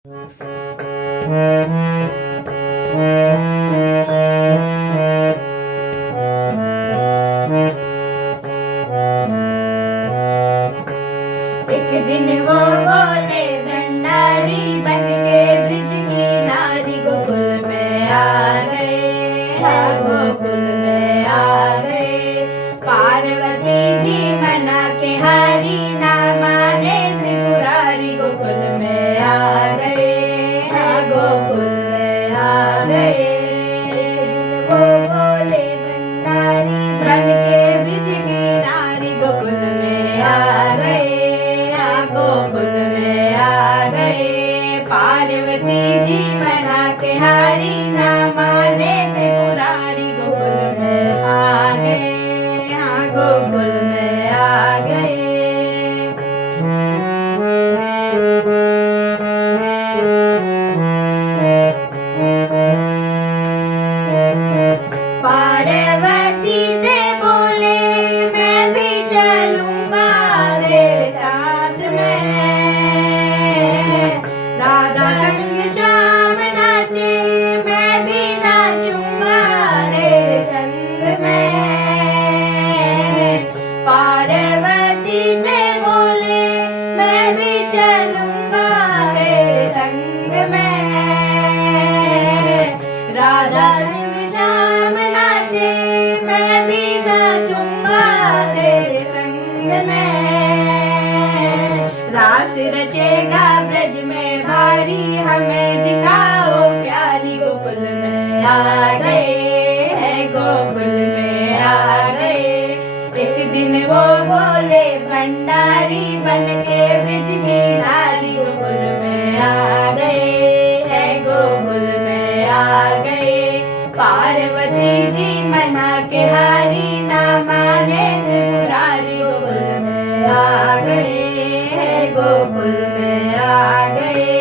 एक दिन वो बोले भंडारी बन के ब्रिज की नारी गोकुल में आ गए, हाँ गोकुल में आ गए। पार्वती जी मना के हारी ना माने त्रिपुरारी गोकुल में आ गए, हाँ गोकुल में आ गए। वो बोले भंडारी बन के ब्रिज की नारी गोकुल में आ गए, गोकुल में आ गए। पार्वती जी मना के हारी ना माने त्रिपुरारी गोकुल में आ गए, हाँ गोकुल में आ गए। पार्वती से बोले मैं भी चलूंगा तेरे साथ में। राधा संग श्याम नाचे मैं भी नाचूंगा तेरे संग में। पार्वती से बोले मैं भी चलूंगा तेरे संग में। राधा संग श्याम नाचे मैं भी नाचूंगा तेरे संग में। रास रचेगा ब्रज में भारी हमें दिखाओ प्यारी गोकुल में आ गए, है गोकुल में आ गए। एक दिन वो बोले भंडारी बन के ब्रज की नारी गोकुल में आ गए, है गोकुल में आ गए। पार्वती जी मना के हारी ना माने त्रिपुरारी गोकुल में आ गए, गोकुल में आ गए।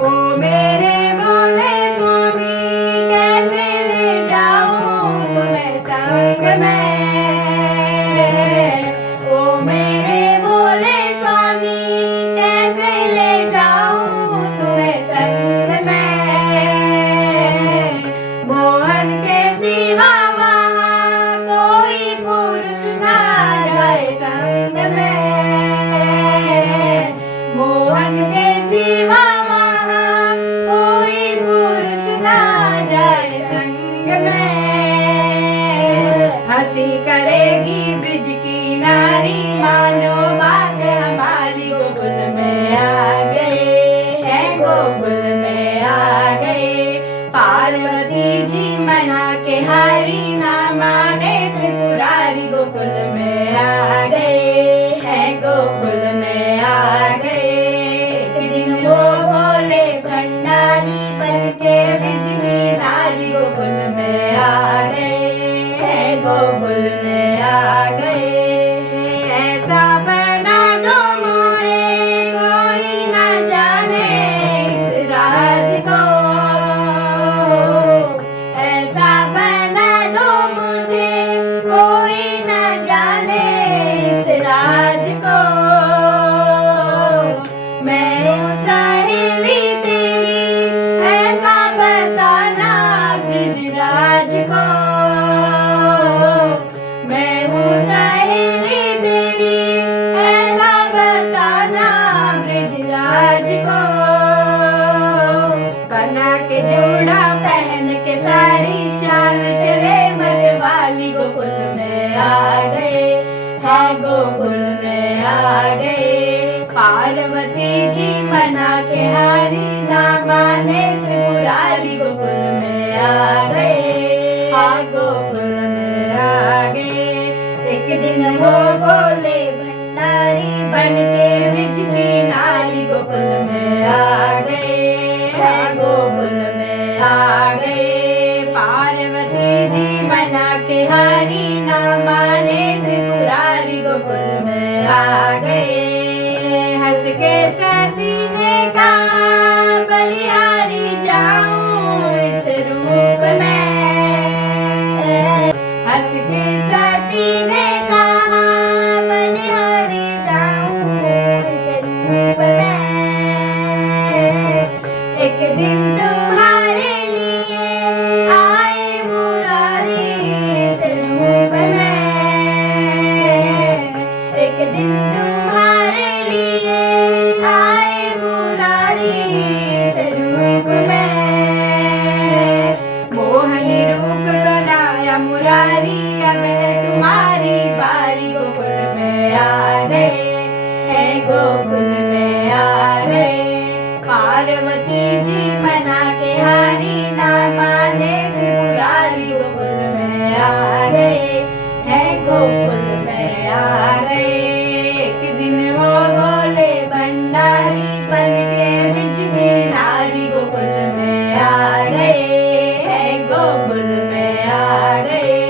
ओ मेरे भोले स्वामी कैसे ले जाऊं तुम्हें संग में। ओ मेरे भोले स्वामी कैसे ले जाऊं तुम्हें संग में। मोहन के सिवा वहाँ कोई पुरुष ना जाए संग में। मोहन के सिवा वहाँ कोई पुरुष ना जाए संग में। हंसी करेगी ब्रिज की नारी मानो बात हमारी गोकुल में आ गए, है गोकुल में आ गए। पार्वती जी मना के हारी ना माने त्रिपुरारी गोकुल में आ गए, है गोकुल में आ गए। एक दिन वो बोले भंडारी बन के ब्रिज की नारी गोकुल में आ गए, है गोकुल में आ गए। ऐसा बना दो मोहे कोई ना जाने इस राज को। ऐसा बना दो मुझे कोई ना जाने इस राज को। मैं हूँ सहेली तेरी ऐसा बताना ब्रिजराज को। मैं हूँ सहेली तेरी ऐसा बताना ब्रिजराज को। बना के जोड़ा पहन के सारी चाल चले मतवाली गोकुल में आ गए, है गोकुल में आ गए। पार्वती जी मना के हारी ना माने त्रिपुरारी गोकुल में आ गए, हाँ गोकुल में आ गए। एक दिन वो बोले भंडारी बन के ब्रिज की नारी गोकुल में आ गए, हाँ गोकुल में आ गए। पार्वती जी मना के हारी ना माने त्रिपुरारी गोकुल में आ गए। हंस के सती ने कहा बलिहारी जाऊं इस रूप में। हंस के सती ने कहा बलिहारी जाऊं इस रूप में। पार्वती जी मना के हारी ना माने त्रिपुरारी गोकुल में आ गए हैं गोकुल में आ गए। एक दिन वो बोले भंडारी बन के ब्रिज की नारी गोकुल में आ गए हैं गोकुल में आ गए।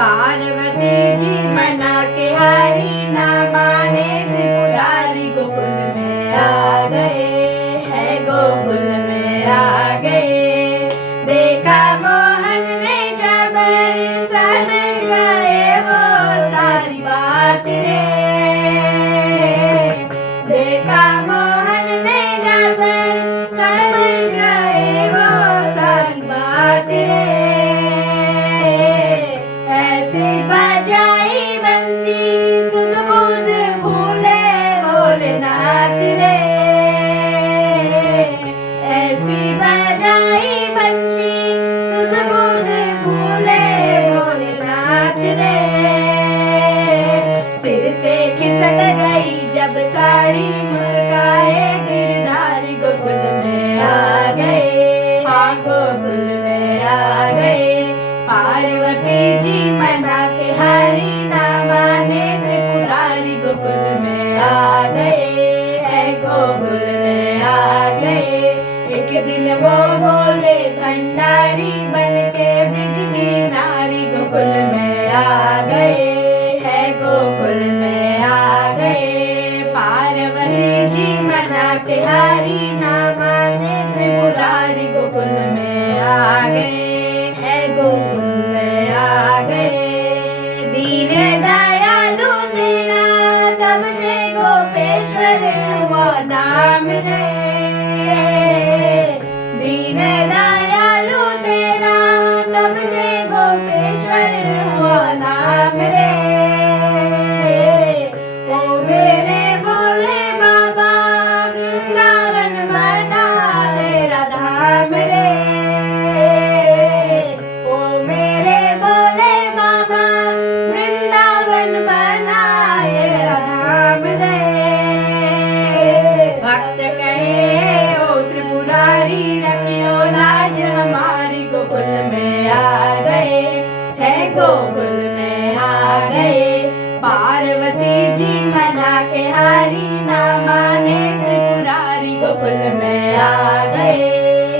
पार्वती जी मना के हारी ना माने त्रिपुरारी गोकुल में आ गए हैं गोकुल में आ गए। देखा मोहन ने जब समझ गए वो सारी बात रे। देखा मोहन ने जब समझ गए वो सारी बात रे। ऐसे बजाई बंसी सुध बुध भूले भोलेनाथ रे। ऐसी बजाई बंसी सुध बुध भूले भोलेनाथ रे। सिर से खिसक गई जब साड़ी मुस्काए गिरधारी गोकुल में आ गए हाँ गोकुल में आ गए। पार्वती जी मना के हारी ना माने त्रिपुरारी गोकुल में आ गए है गोकुल में आ गए। एक दिन वो बोले भंडारी बन के ब्रिज की नारी गोकुल में आ गए है गोकुल में आ गए। पार्वती जी मना के हारी ना माने त्रिपुरारी गोकुल में आ गए है गोकुल में आ गए। दीन दयालु तेरा तब से गोपेश्वर हुआ नाम रे। दीन दयालु तेरा तब से गोपेश्वर हुआ नाम रे। ओ मेरे भोले बाबा वृंदावन बना तेरा धाम रे। ओ मेरे भोले बाबा वृंदावन बना तेरा धाम रे। भक्त कहे ओ त्रिपुरारी रखियो लाज हमारी गोकुल में आ गए है गोकुल में आ गए। पार्वती जी मना के हारी ना माने त्रिपुरारी गोकुल में आ गए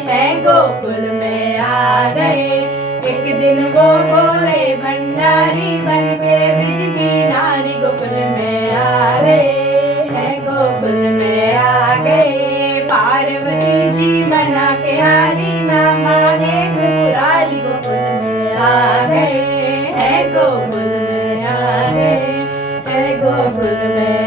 है गोकुल में आ गए। एक दिन वो बोले भंडारी बन के ब्रिज की नारी गोकुल में आ गए है गोकुल में आ गए। पार्वती जी मना के हारी ना माने त्रिपुरारी गोकुल में आ गए है गोकुल में आ गए है गोकुल में